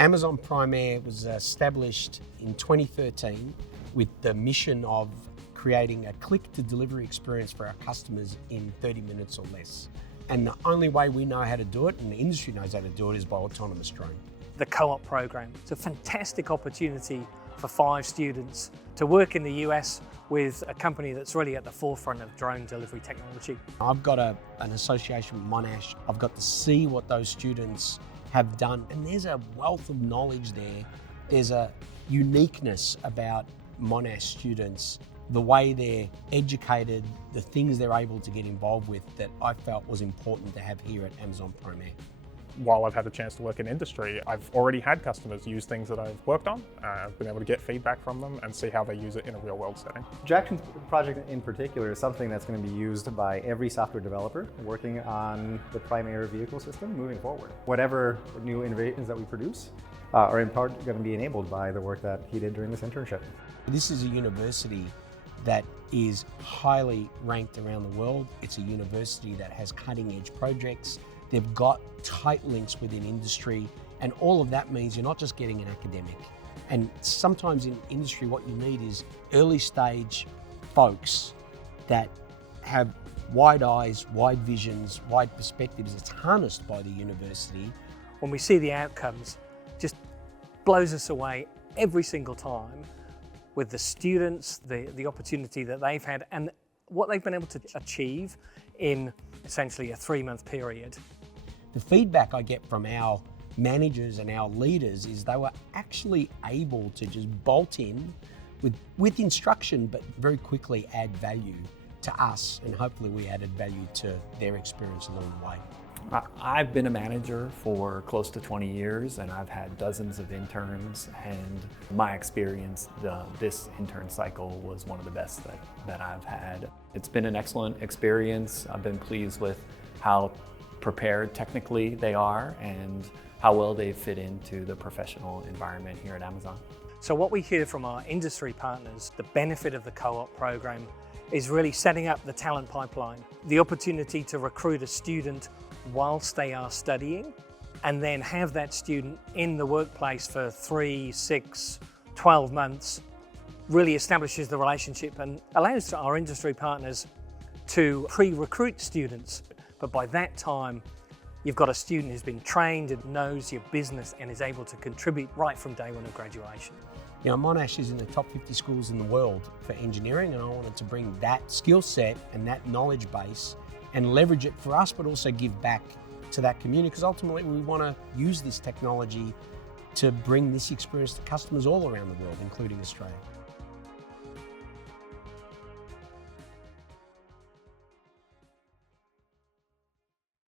Amazon Prime Air was established in 2013 with the mission of creating a click-to-delivery experience for our customers in 30 minutes or less. And the only way we know how to do it, and the industry knows how to do it, is by autonomous drone. The co-op program. It's a fantastic opportunity for 5 students to work in the US with a company that's really at the forefront of drone delivery technology. I've got an association with Monash. I've got to see what those students have done, and there's a wealth of knowledge there. There's a uniqueness about Monash students, the way they're educated, the things they're able to get involved with, that I felt was important to have here at Amazon Prime Air. While I've had the chance to work in industry, I've already had customers use things that I've worked on. I've been able to get feedback from them and see how they use it in a real world setting. Jackson's project in particular is something that's going to be used by every software developer working on the Prime Air vehicle system moving forward. Whatever new innovations that we produce are in part going to be enabled by the work that he did during this internship. This is a university that is highly ranked around the world. It's a university that has cutting edge projects. They've got tight links within industry, and all of that means you're not just getting an academic. And sometimes in industry, what you need is early stage folks that have wide eyes, wide visions, wide perspectives. It's harnessed by the university. When we see the outcomes, just blows us away every single time with the students, the opportunity that they've had, and what they've been able to achieve in essentially a 3-month period. The feedback I get from our managers and our leaders is they were actually able to just bolt in with instruction, but very quickly add value to us, and hopefully we added value to their experience along the way. I've been a manager for close to 20 years, and I've had dozens of interns, and my experience, this intern cycle was one of the best that I've had. It's been an excellent experience. I've been pleased with how prepared technically they are and how well they fit into the professional environment here at Amazon. So what we hear from our industry partners, the benefit of the co-op program is really setting up the talent pipeline, the opportunity to recruit a student whilst they are studying, and then have that student in the workplace for 3, 6, 12 months, really establishes the relationship and allows our industry partners to pre-recruit students. But by that time, you've got a student who's been trained and knows your business and is able to contribute right from day one of graduation. You know, Monash is in the top 50 schools in the world for engineering, and I wanted to bring that skill set and that knowledge base and leverage it for us, but also give back to that community, because ultimately we want to use this technology to bring this experience to customers all around the world, including Australia.